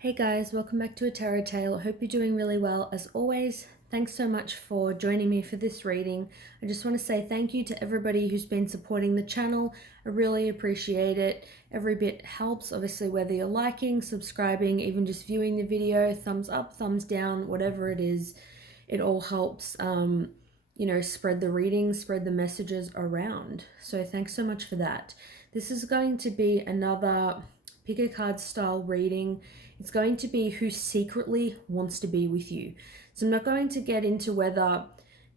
Hey guys, welcome back to A Tarot Tale. I hope you're doing really well. As always, thanks so much for joining me for this reading. I just want to say thank you to everybody who's been supporting the channel. I really appreciate it. Every bit helps, obviously, whether you're liking, subscribing, even just viewing the video, thumbs up, thumbs down, whatever it is, it all helps, spread the reading, spread the messages around. So thanks so much for that. This is going to be another pick a card style reading. It's going to be who secretly wants to be with you. So I'm not going to get into whether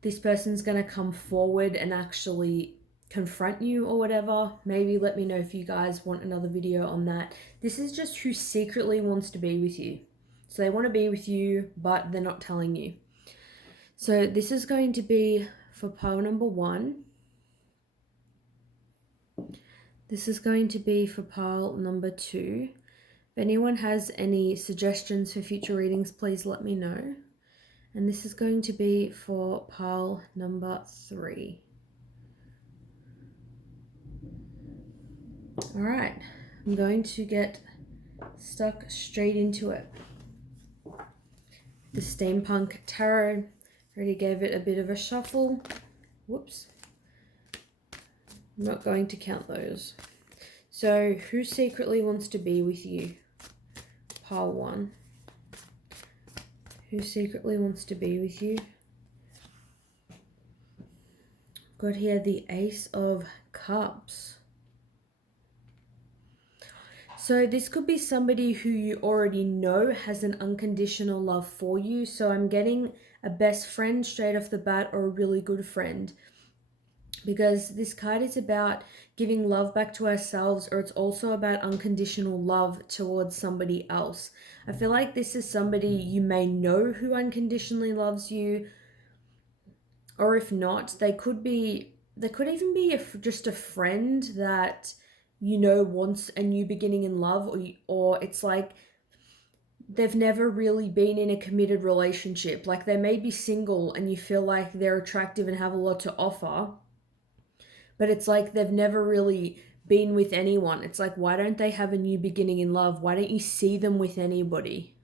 this person's going to come forward and actually confront you or whatever. Maybe let me know if you guys want another video on that. This is just who secretly wants to be with you. So they want to be with you, but they're not telling you. So this is going to be for pile number 1. This is going to be for pile number 2. If anyone has any suggestions for future readings, please let me know. And this is going to be for pile number 3. All right, I'm going to get stuck straight into it. The Steampunk Tarot. Already gave it a bit of a shuffle. Whoops. I'm not going to count those. So, who secretly wants to be with you? Pile 1. Who secretly wants to be with you? Got here the Ace of Cups. So this could be somebody who you already know has an unconditional love for you. So I'm getting a best friend straight off the bat, or a really good friend. Because this card is about giving love back to ourselves, or it's also about unconditional love towards somebody else. I feel like this is somebody you may know who unconditionally loves you, or if not, they could even be just a friend that you know wants a new beginning in love, or it's like they've never really been in a committed relationship. Like they may be single and you feel like they're attractive and have a lot to offer, but it's like they've never really been with anyone. It's like, why don't they have a new beginning in love? Why don't you see them with anybody?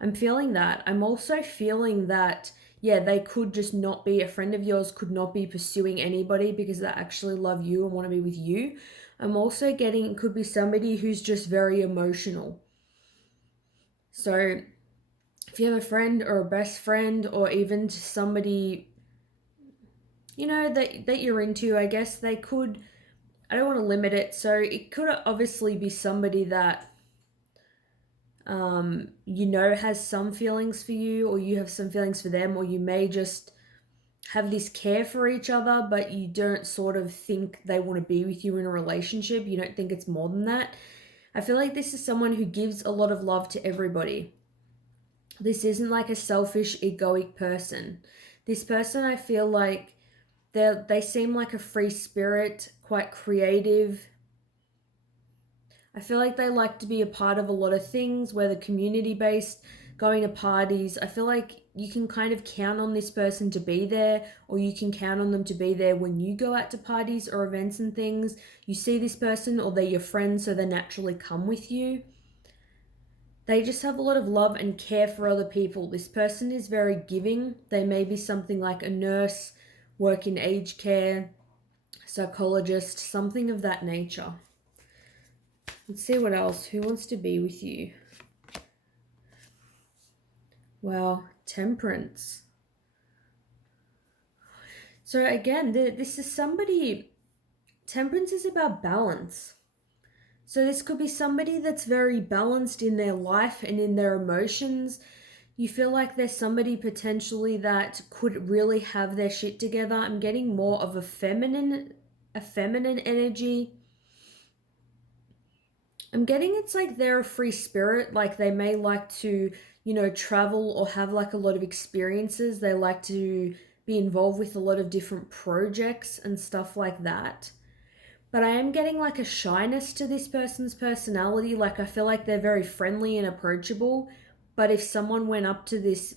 I'm feeling that. I'm also feeling that, yeah, they could just not be a friend of yours, could not be pursuing anybody because they actually love you and want to be with you. I'm also getting, it could be somebody who's just very emotional. So if you have a friend or a best friend, or even just somebody, that you're into, I guess they could, I don't want to limit it. So it could obviously be somebody that, has some feelings for you, or you have some feelings for them, or you may just have this care for each other, but you don't sort of think they want to be with you in a relationship. You don't think it's more than that. I feel like this is someone who gives a lot of love to everybody. This isn't like a selfish, egoic person. This person, I feel like they seem like a free spirit, quite creative. I feel like they like to be a part of a lot of things, whether community-based, going to parties. I feel like you can kind of count on this person to be there, or you can count on them to be there when you go out to parties or events and things. You see this person, or they're your friends, so they naturally come with you. They just have a lot of love and care for other people. This person is very giving. They may be something like a nurse, work in aged care, psychologist, something of that nature. Let's see what else. Who wants to be with you? Well, Temperance. So again, this is somebody, Temperance is about balance. So this could be somebody that's very balanced in their life and in their emotions. You feel like there's somebody potentially that could really have their shit together. I'm getting more of a feminine energy. I'm getting it's like they're a free spirit. Like they may like to, travel or have like a lot of experiences. They like to be involved with a lot of different projects and stuff like that. But I am getting like a shyness to this person's personality. Like I feel like they're very friendly and approachable. But if someone went up to this,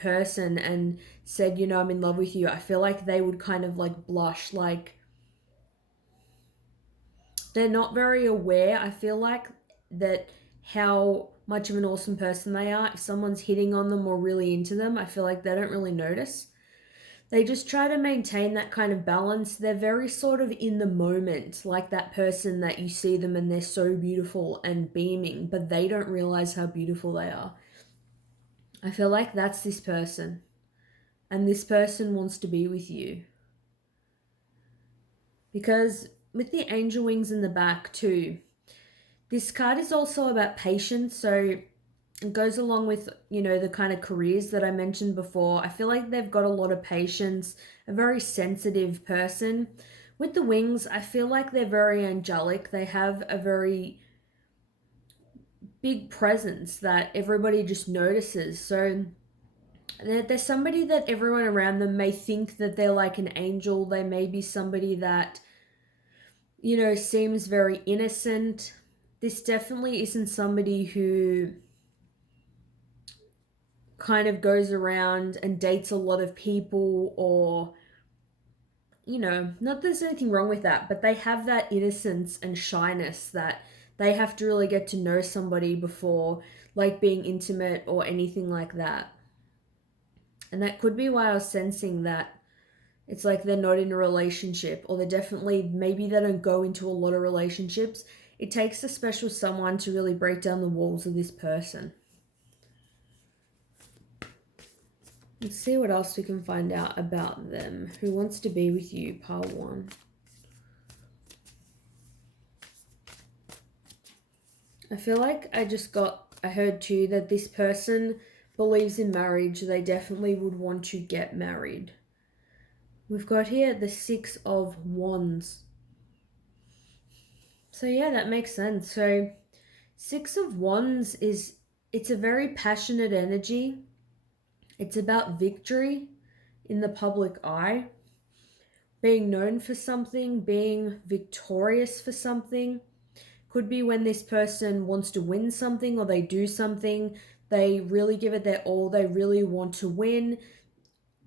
person and said, I'm in love with you, I feel like they would kind of like blush. Like They're not very aware, I feel like, that how much of an awesome person they are. If someone's hitting on them or really into them, I feel like they don't really notice. They just try to maintain that kind of balance. They're very sort of in the moment, like that person that you see them and they're so beautiful and beaming, but they don't realize how beautiful they are. I feel like that's this person, and this person wants to be with you. Because with the angel wings in the back too, this card is also about patience, so it goes along with, the kind of careers that I mentioned before. I feel like they've got a lot of patience, a very sensitive person. With the wings, I feel like they're very angelic. They have a very big presence that everybody just notices. So they're somebody that everyone around them may think that they're like an angel. They may be somebody that, seems very innocent. This definitely isn't somebody who kind of goes around and dates a lot of people, or, not that there's anything wrong with that, but they have that innocence and shyness that they have to really get to know somebody before, like, being intimate or anything like that. And that could be why I was sensing that it's like they're not in a relationship, or maybe they don't go into a lot of relationships. It takes a special someone to really break down the walls of this person. Let's see what else we can find out about them. Who wants to be with you, part 1? I feel like I heard too that this person believes in marriage. They definitely would want to get married. We've got here the 6 of Wands. So yeah, that makes sense. So 6 of Wands it's a very passionate energy. It's about victory in the public eye, being known for something, being victorious for something. Could be when this person wants to win something or they do something, they really give it their all, they really want to win.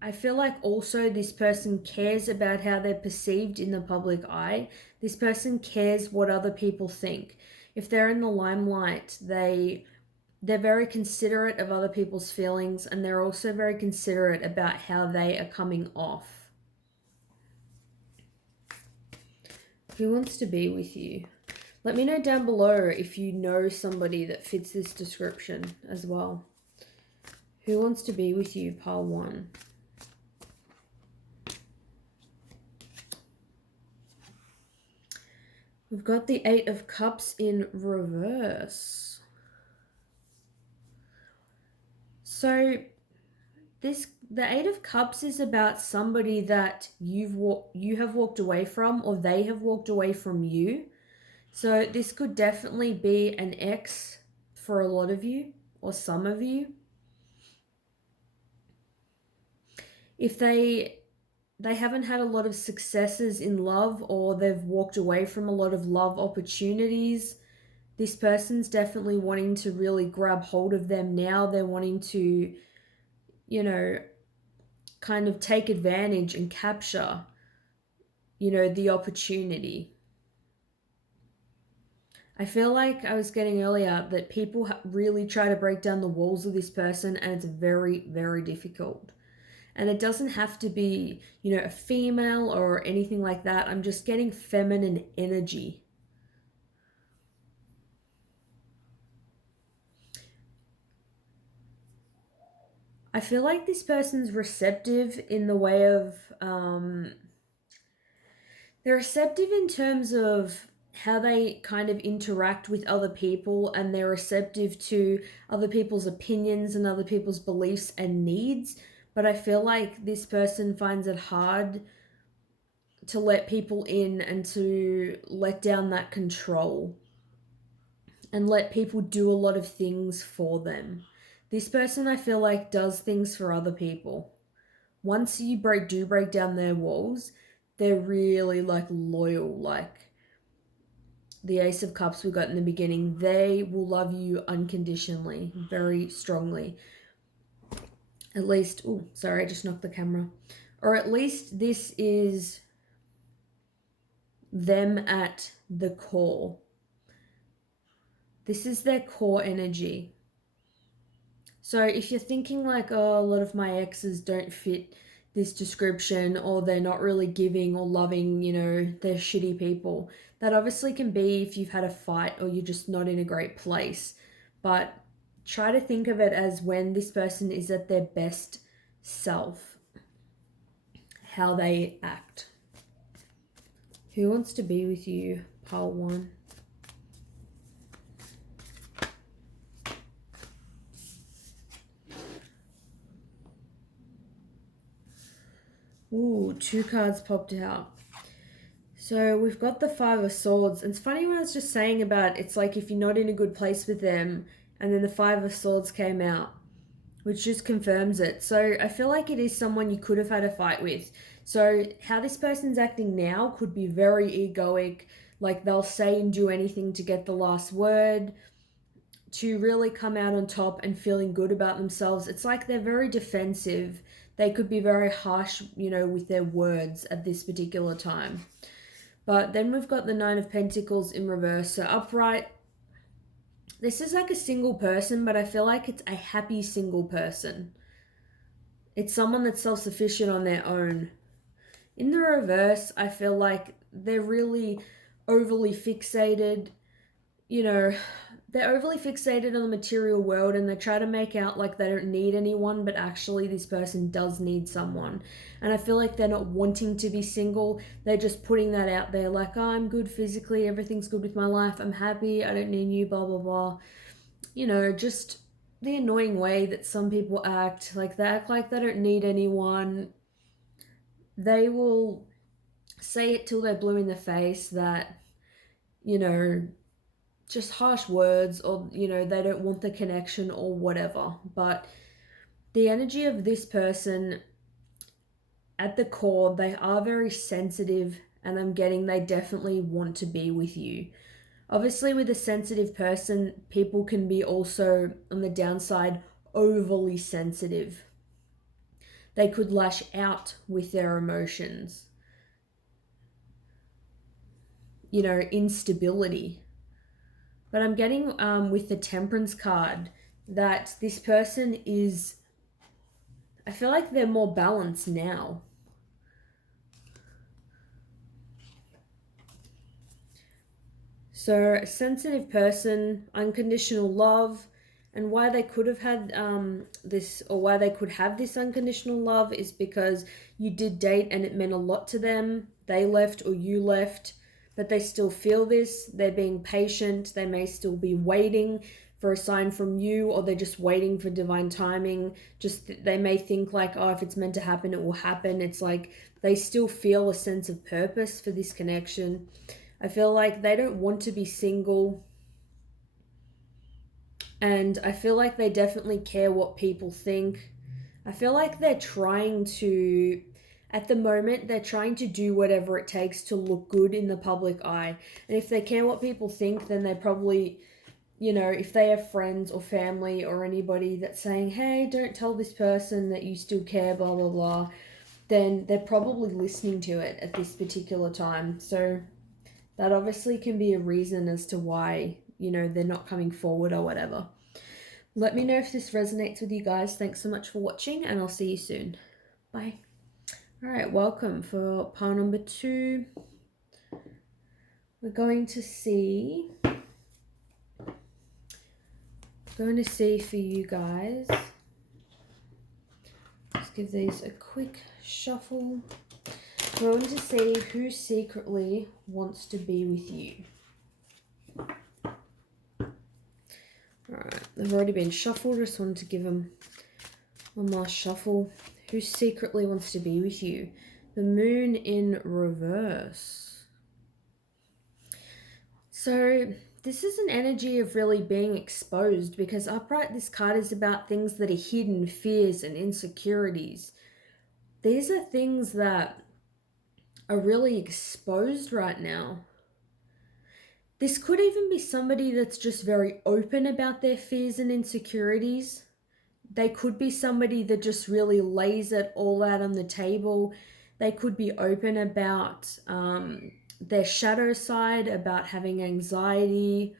I feel like also this person cares about how they're perceived in the public eye. This person cares what other people think. If they're in the limelight, they're very considerate of other people's feelings, and they're also very considerate about how they are coming off. Who wants to be with you? Let me know down below if you know somebody that fits this description as well. Who wants to be with you, pile 1? We've got the 8 of Cups in reverse. So the 8 of Cups is about somebody that you have walked away from, or they have walked away from you. So this could definitely be an ex for a lot of you, or some of you. If they haven't had a lot of successes in love, or they've walked away from a lot of love opportunities, this person's definitely wanting to really grab hold of them now. They're wanting to, kind of take advantage and capture, the opportunity. I feel like I was getting earlier that people really try to break down the walls of this person, and it's very, very difficult. And it doesn't have to be, a female or anything like that. I'm just getting feminine energy. I feel like this person's receptive in the way of, they're receptive in terms of how they kind of interact with other people, and they're receptive to other people's opinions and other people's beliefs and needs. But I feel like this person finds it hard to let people in and to let down that control and let people do a lot of things for them. This person, I feel like, does things for other people. Once you break down their walls, they're really like loyal. Like the Ace of Cups we got in the beginning, they will love you unconditionally, very strongly. At least, oh, sorry, I just knocked the camera. Or at least this is them at the core. This is their core energy. So if you're thinking like, oh, a lot of my exes don't fit this description, or they're not really giving or loving, they're shitty people, that obviously can be if you've had a fight or you're just not in a great place. But try to think of it as when this person is at their best self, how they act. Who wants to be with you, pile 1? Ooh, 2 cards popped out. So we've got the 5 of Swords. And it's funny when I was just saying about, it's like if you're not in a good place with them, and then the 5 of Swords came out, which just confirms it. So I feel like it is someone you could have had a fight with. So how this person's acting now could be very egoic, like they'll say and do anything to get the last word, to really come out on top and feeling good about themselves. It's like they're very defensive. They could be very harsh, with their words at this particular time. But then we've got the 9 of Pentacles in reverse. So upright, this is like a single person, but I feel like it's a happy single person. It's someone that's self-sufficient on their own. In the reverse, I feel like they're really overly fixated, they're overly fixated on the material world, and they try to make out like they don't need anyone, but actually this person does need someone. And I feel like they're not wanting to be single. They're just putting that out there like, oh, I'm good physically, everything's good with my life, I'm happy, I don't need you, blah, blah, blah. Just the annoying way that some people act. Like they act like they don't need anyone. They will say it till they're blue in the face that, just harsh words, or they don't want the connection or whatever. But the energy of this person at the core, they are very sensitive, and I'm getting they definitely want to be with you. Obviously with a sensitive person, people can be also on the downside overly sensitive. They could lash out with their emotions, instability. But I'm getting with the Temperance card that this person is, I feel like they're more balanced now. So a sensitive person, unconditional love, and why they could have had this, or why they could have this unconditional love, is because you did date and it meant a lot to them. They left or you left, but they still feel this. They're being patient. They may still be waiting for a sign from you, or they're just waiting for divine timing. They may think like, oh, if it's meant to happen, it will happen. It's like they still feel a sense of purpose for this connection. I feel like they don't want to be single. And I feel like they definitely care what people think. I feel like they're trying to, at the moment, they're trying to do whatever it takes to look good in the public eye. And if they care what people think, then they probably, if they have friends or family or anybody that's saying, hey, don't tell this person that you still care, blah, blah, blah, then they're probably listening to it at this particular time. So that obviously can be a reason as to why, they're not coming forward or whatever. Let me know if this resonates with you guys. Thanks so much for watching, and I'll see you soon. Bye. All right, welcome for pile number 2. We're going to see for you guys. Let's give these a quick shuffle. We're going to see who secretly wants to be with you. Alright, they've already been shuffled. Just wanted to give them one last shuffle. Who secretly wants to be with you? The Moon in reverse. So this is an energy of really being exposed, because upright, this card is about things that are hidden, fears and insecurities. These are things that are really exposed right now. This could even be somebody that's just very open about their fears and insecurities. They could be somebody that just really lays it all out on the table. They could be open about their shadow side, about having anxiety,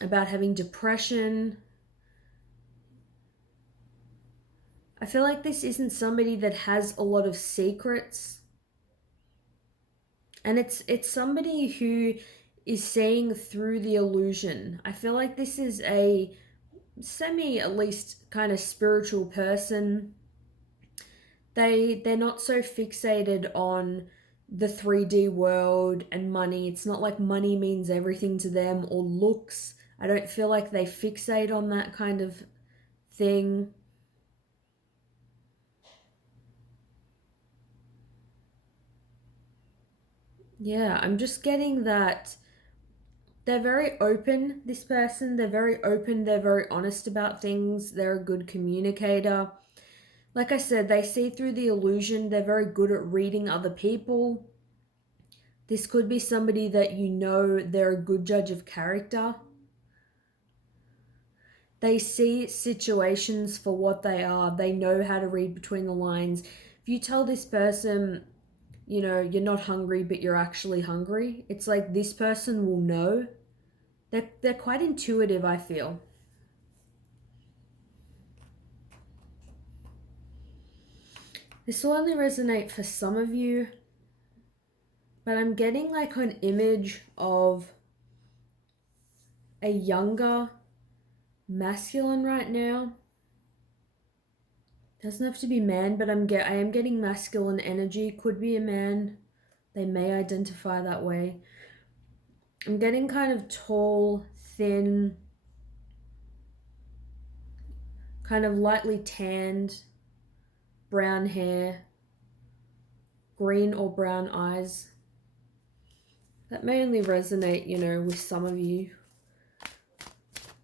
about having depression. I feel like this isn't somebody that has a lot of secrets. And it's somebody who is seeing through the illusion. I feel like this is a semi, at least, kind of spiritual person. They're not so fixated on the 3D world and money. It's not like money means everything to them, or looks. I don't feel like they fixate on that kind of thing. Yeah, I'm just getting that they're very open, this person. They're very open, they're very honest about things, they're a good communicator. Like I said, they see through the illusion, they're very good at reading other people. This could be somebody that you know they're a good judge of character. They see situations for what they are, they know how to read between the lines. If you tell this person, you're not hungry, but you're actually hungry, it's like this person will know. They're quite intuitive, I feel. This will only resonate for some of you, but I'm getting like an image of a younger masculine right now. Doesn't have to be man, but I am getting masculine energy. Could be a man. They may identify that way. I'm getting kind of tall, thin, kind of lightly tanned, brown hair, green or brown eyes. That may only resonate, with some of you,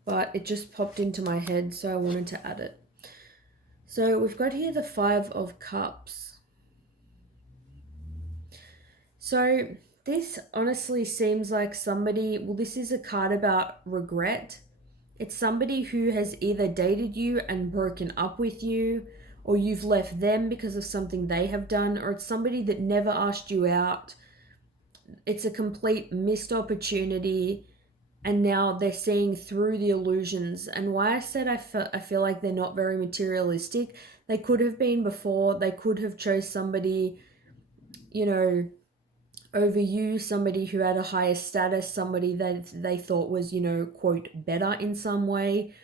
but it just popped into my head, so I wanted to add it. So we've got here the 5 of Cups. So this honestly seems like somebody, well, this is a card about regret. It's somebody who has either dated you and broken up with you, or you've left them because of something they have done, or it's somebody that never asked you out. It's a complete missed opportunity, and now they're seeing through the illusions. And why I said I feel like they're not very materialistic, they could have been before. They could have chose somebody, over you, somebody who had a higher status, somebody that they thought was, quote, better in some way.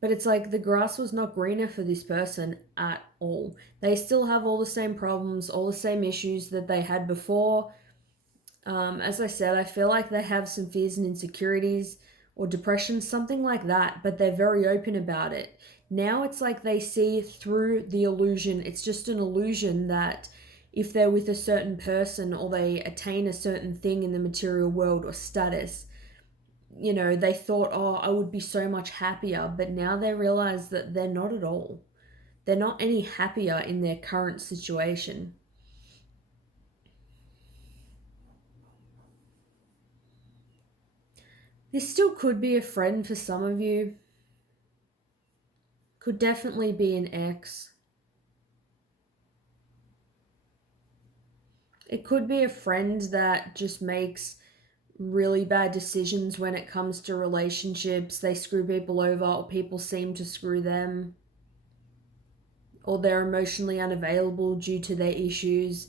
But it's like the grass was not greener for this person at all. They still have all the same problems, all the same issues that they had before. As I said, I feel like they have some fears and insecurities or depression, something like that, but they're very open about it. Now it's like they see through the illusion. It's just an illusion that if they're with a certain person or they attain a certain thing in the material world or status, they thought, oh, I would be so much happier, but now they realize that they're not at all. They're not any happier in their current situation. This still could be a friend for some of you. Could definitely be an ex. It could be a friend that just makes really bad decisions when it comes to relationships. They screw people over, or people seem to screw them, or they're emotionally unavailable due to their issues.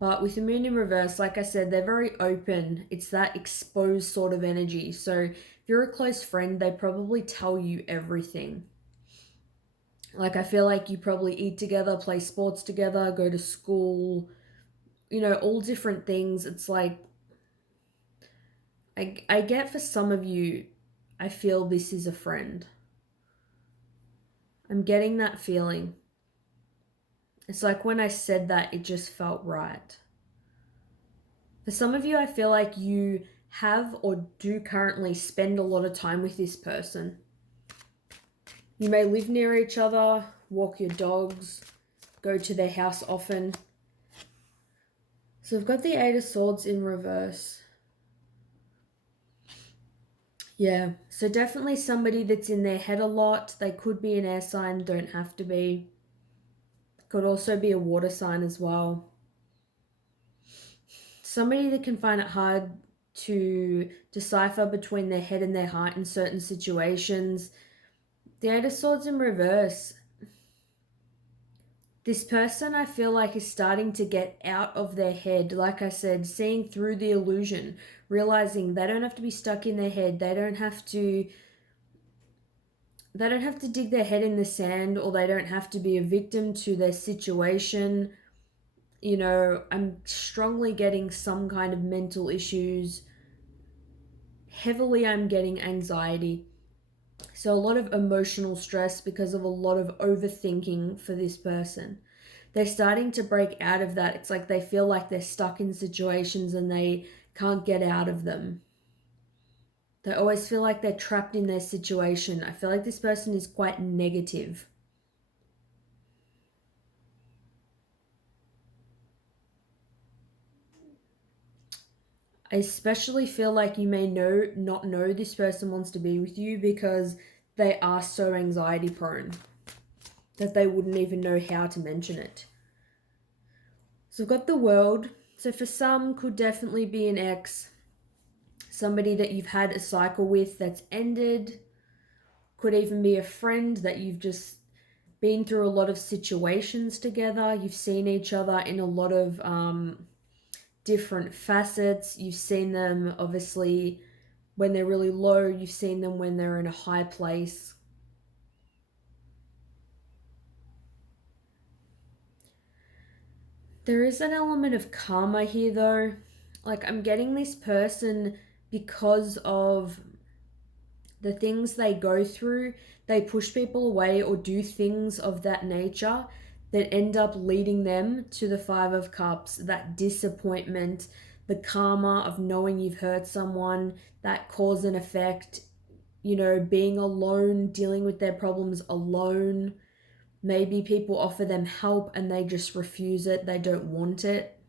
But with the moon in reverse, like I said, they're very open. It's that exposed sort of energy. So if you're a close friend, they probably tell you everything. Like, I feel like you probably eat together, play sports together, go to school, all different things. It's like, I get for some of you, I feel this is a friend. I'm getting that feeling. It's like when I said that, it just felt right. For some of you, I feel like you have or do currently spend a lot of time with this person. You may live near each other, walk your dogs, go to their house often. So I've got the 8 of Swords in reverse. Yeah, so definitely somebody that's in their head a lot. They could be an air sign, don't have to be. Could also be a water sign as well. somebody that can find it hard to decipher between their head and their heart in certain situations. The Eight of Swords in reverse. This person, I feel like, is starting to get out of their head. Like I said, seeing through the illusion, realizing they don't have to be stuck in their head. They don't have to dig their head in the sand, or they don't have to be a victim to their situation. You know, I'm strongly getting some kind of mental issues. Heavily, I'm getting anxiety. So, a lot of emotional stress because of a lot of overthinking for this person. They're starting to break out of that. It's like they feel like they're stuck in situations and they can't get out of them. They always feel like they're trapped in their situation. I feel like this person is quite negative. I especially feel like you may not know this person wants to be with you because they are so anxiety prone that they wouldn't even know how to mention it. So I've got the World. So for some, could definitely be an ex, somebody that you've had a cycle with that's ended. Could even be a friend that you've just been through a lot of situations together. You've seen each other in a lot of different facets. You've seen them obviously when they're really low. You've seen them when they're in a high place. There is an element of karma here though. Like I'm getting this person because of the things they go through, they push people away or do things of that nature that end up leading them to the Five of Cups, that disappointment, the karma of knowing you've hurt someone, that cause and effect, you know, being alone, dealing with their problems alone. Maybe people offer them help and they just refuse it, they don't want it.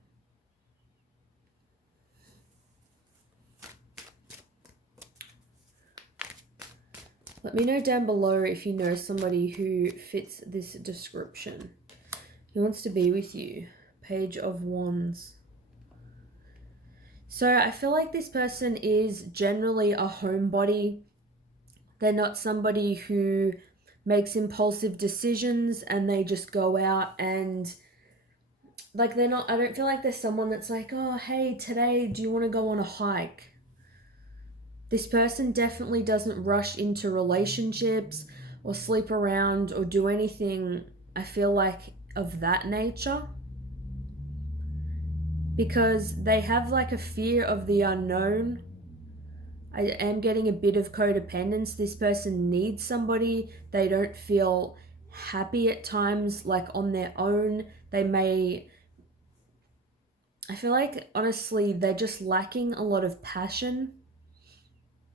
Let me know down below if you know somebody who fits this description. Who wants to be with you? Page of Wands. So I feel like this person is generally a homebody. They're not somebody who makes impulsive decisions and they just go out and like they're not, I don't feel like there's someone that's like, oh, hey, today, do you want to go on a hike? This person definitely doesn't rush into relationships or sleep around or do anything, I feel like, of that nature. Because they have like a fear of the unknown. I am getting a bit of codependence. This person needs somebody. They don't feel happy at times, like on their own. They may, I feel like honestly, they're just lacking a lot of passion,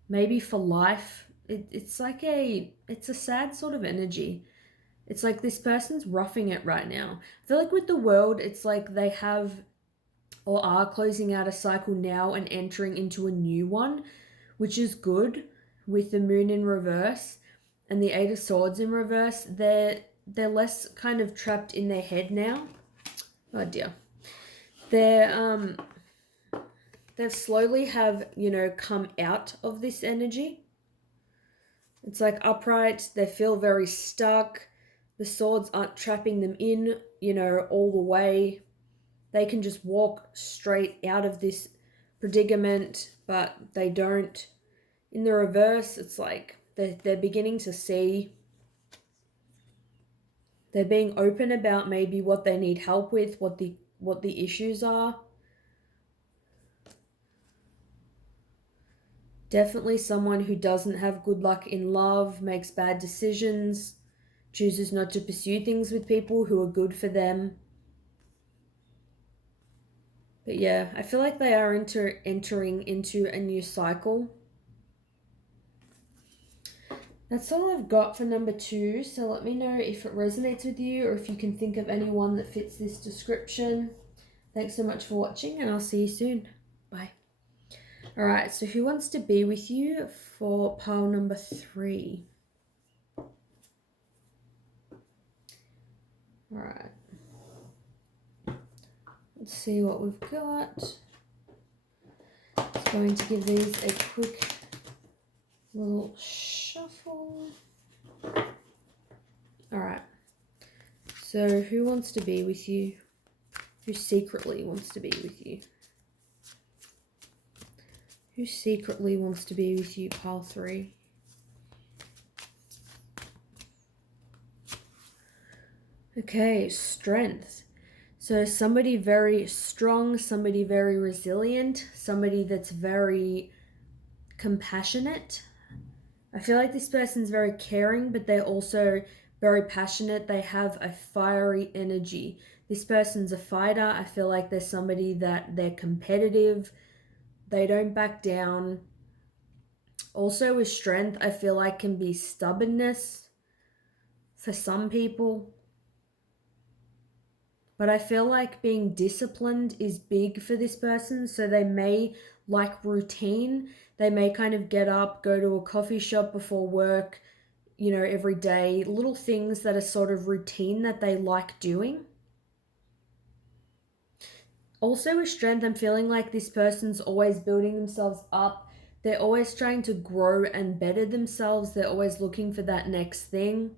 maybe for life. It's like it's a sad sort of energy. It's like this person's roughing it right now. I feel like with the World, it's like they have or are closing out a cycle now and entering into a new one, which is good. With the Moon in reverse and the Eight of Swords in reverse, they're less kind of trapped in their head now. Oh dear. They're they slowly have, you know, come out of this energy. It's like upright, they feel very stuck. The swords aren't trapping them in, you know, all the way. They can just walk straight out of this predicament, but they don't. In the reverse, it's like they're beginning to see. They're being open about maybe what they need help with, what the issues are. Definitely someone who doesn't have good luck in love, makes bad decisions, chooses not to pursue things with people who are good for them. But yeah, I feel like they are entering into a new cycle. That's all I've got for number 2, so let me know if it resonates with you or if you can think of anyone that fits this description. Thanks so much for watching and I'll see you soon. Bye. Alright, so who wants to be with you for pile number 3? Alright. Let's see what we've got. Going to give these a quick little shuffle. Alright. So who wants to be with you? Who secretly wants to be with you? Who secretly wants to be with you, pile 3? Okay, strength. So somebody very strong, somebody very resilient, somebody that's very compassionate. I feel like this person's very caring, but they're also very passionate. They have a fiery energy. This person's a fighter. I feel like they're somebody that they're competitive. They don't back down. Also with strength, I feel like can be stubbornness for some people. But I feel like being disciplined is big for this person. So they may like routine. They may kind of get up, go to a coffee shop before work, you know, every day. Little things that are sort of routine that they like doing. Also with strength, I'm feeling like this person's always building themselves up. They're always trying to grow and better themselves. They're always looking for that next thing.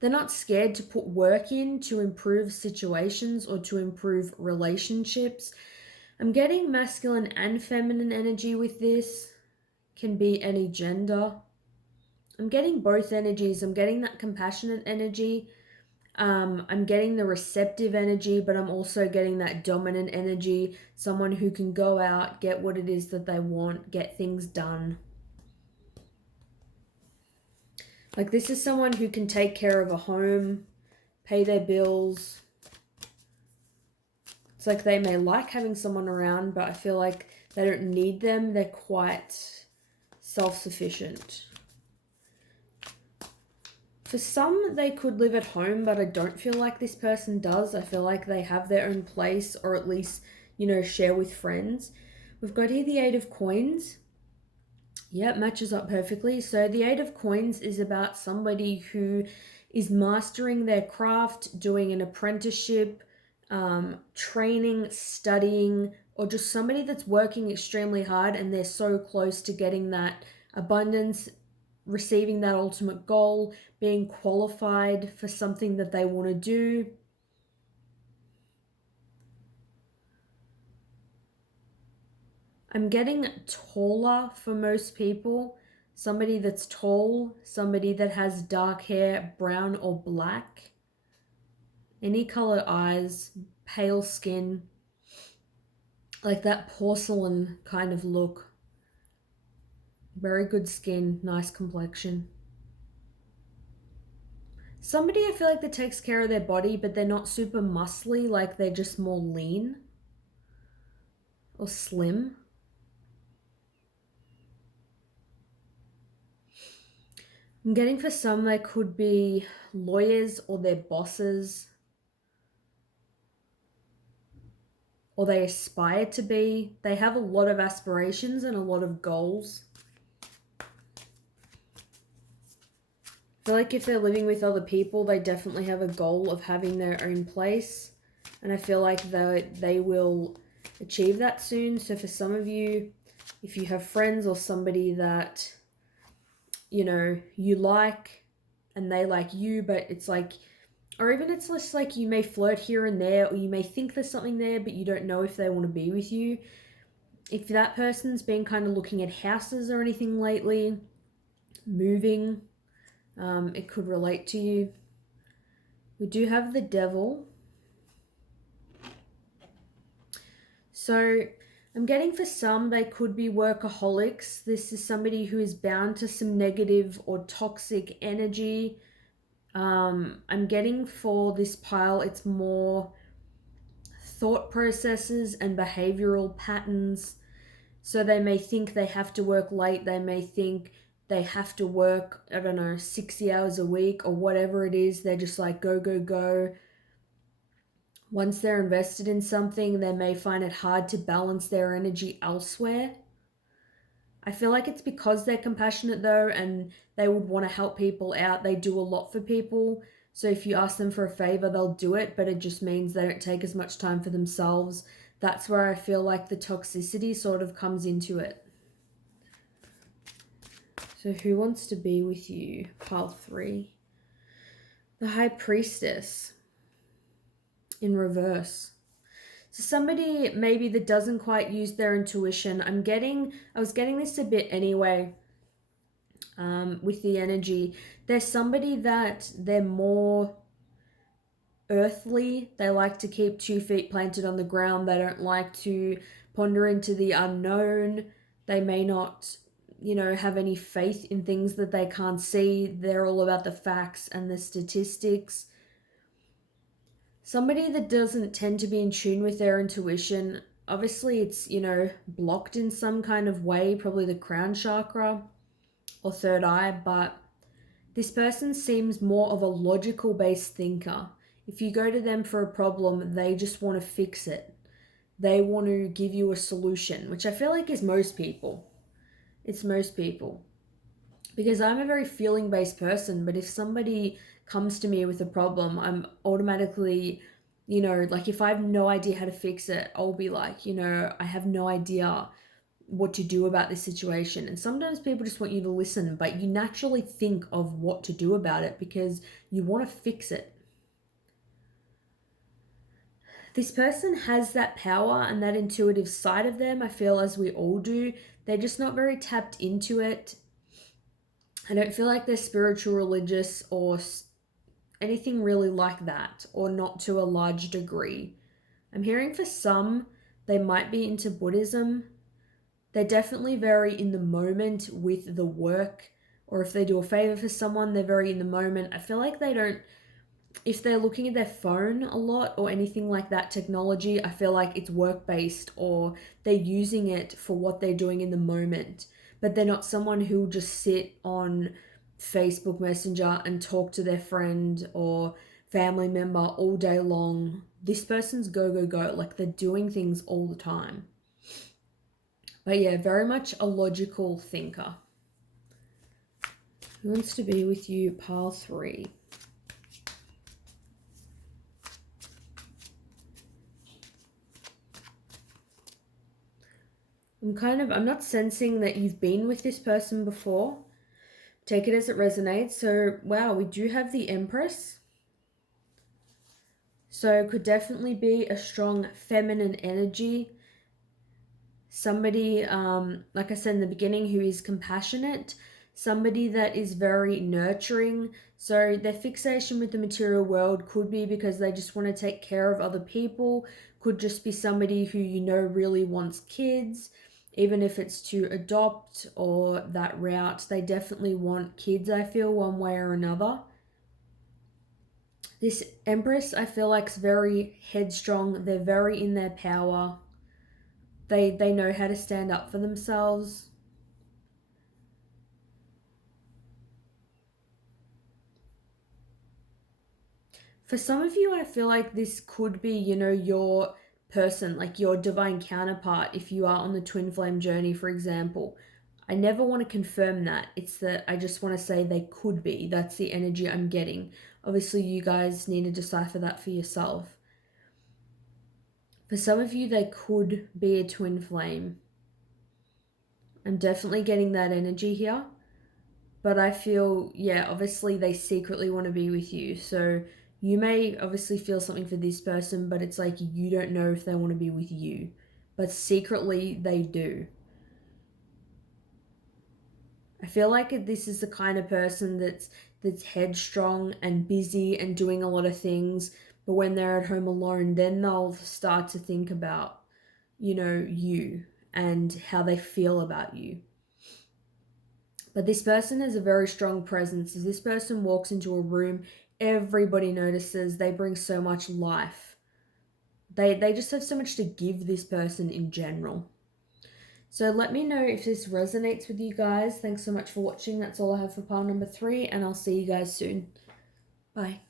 They're not scared to put work in to improve situations or to improve relationships. I'm getting masculine and feminine energy with this. Can be any gender. I'm getting both energies. I'm getting that compassionate energy. I'm getting the receptive energy, but I'm also getting that dominant energy. Someone who can go out, get what it is that they want, get things done. Like this is someone who can take care of a home, pay their bills. It's like they may like having someone around, but I feel like they don't need them. They're quite self-sufficient. For some, they could live at home, but I don't feel like this person does. I feel like they have their own place, or at least, you know, share with friends. We've got here the 8 of Coins. Yeah, it matches up perfectly. So the 8 of Coins is about somebody who is mastering their craft, doing an apprenticeship, training, studying, or just somebody that's working extremely hard and they're so close to getting that abundance, receiving that ultimate goal, being qualified for something that they want to do. I'm getting taller for most people. Somebody that's tall, somebody that has dark hair, brown or black. Any colored eyes, pale skin. Like that porcelain kind of look. Very good skin, nice complexion. Somebody I feel like that takes care of their body, but they're not super muscly, like they're just more lean or slim. I'm getting for some they could be lawyers or their bosses, or they aspire to be. They have a lot of aspirations and a lot of goals. I feel like if they're living with other people, they definitely have a goal of having their own place. And I feel like they will achieve that soon. So for some of you, if you have friends or somebody that, you know, you like and they like you, but it's like, or even it's just like you may flirt here and there, or you may think there's something there, but you don't know if they want to be with you. If that person's been kind of looking at houses or anything lately, moving, it could relate to you. We do have the Devil. So I'm getting for some, they could be workaholics. This is somebody who is bound to some negative or toxic energy. I'm getting for this pile, it's more thought processes and behavioral patterns. So they may think they have to work late. They may think they have to work, I don't know, 60 hours a week or whatever it is. They're just like, go, go, go. Once they're invested in something, they may find it hard to balance their energy elsewhere. I feel like it's because they're compassionate though, and they would want to help people out. They do a lot for people. So if you ask them for a favor, they'll do it, but it just means they don't take as much time for themselves. That's where I feel like the toxicity sort of comes into it. So who wants to be with you? Pile 3. The High Priestess in reverse. So somebody maybe that doesn't quite use their intuition. I was getting this a bit anyway with the energy. There's somebody that they're more earthly. They like to keep 2 feet planted on the ground. They don't like to ponder into the unknown. They may not, have any faith in things that they can't see. They're all about the facts and the statistics. Somebody that doesn't tend to be in tune with their intuition, obviously it's, blocked in some kind of way, probably the crown chakra or third eye, but this person seems more of a logical based thinker. If you go to them for a problem, they just want to fix it. They want to give you a solution, which I feel like is most people. It's most people. Because I'm a very feeling based person, but if somebody comes to me with a problem, I'm automatically, like if I have no idea how to fix it, I'll be like, I have no idea what to do about this situation. And sometimes people just want you to listen, but you naturally think of what to do about it because you want to fix it. This person has that power and that intuitive side of them, I feel, as we all do. They're just not very tapped into it. I don't feel like they're spiritual, religious, or anything really like that, or not to a large degree. I'm hearing for some, they might be into Buddhism. They're definitely very in the moment with the work, or if they do a favor for someone, they're very in the moment. I feel like they don't, if they're looking at their phone a lot or anything like that technology, I feel like it's work-based or they're using it for what they're doing in the moment. But they're not someone who will just sit on Facebook Messenger and talk to their friend or family member all day long. This person's go, go, go. Like they're doing things all the time. But yeah, very much a logical thinker. Who wants to be with you? Pile 3. I'm not sensing that you've been with this person before. Take it as it resonates. So, wow, we do have the Empress. So it could definitely be a strong feminine energy. Somebody, like I said in the beginning, who is compassionate. Somebody that is very nurturing. So their fixation with the material world could be because they just want to take care of other people. Could just be somebody who really wants kids. Even if it's to adopt or that route, they definitely want kids, I feel, one way or another. This Empress, I feel like, is very headstrong. They're very in their power. They know how to stand up for themselves. For some of you, I feel like this could be, your person, like your divine counterpart, if you are on the twin flame journey, for example. I never want to confirm that. It's that I just want to say they could be. That's the energy I'm getting. Obviously, you guys need to decipher that for yourself. For some of you, they could be a twin flame. I'm definitely getting that energy here. But I feel, yeah, obviously they secretly want to be with you. So you may obviously feel something for this person, but it's like you don't know if they want to be with you. But secretly they do. I feel like this is the kind of person that's headstrong and busy and doing a lot of things, but when they're at home alone, then they'll start to think about, you and how they feel about you. But this person has a very strong presence. If this person walks into a room, everybody notices. They bring so much life. They just have so much to give this person in general. So let me know if this resonates with you guys. Thanks so much for watching. That's all I have for pile number 3, and I'll see you guys soon. Bye.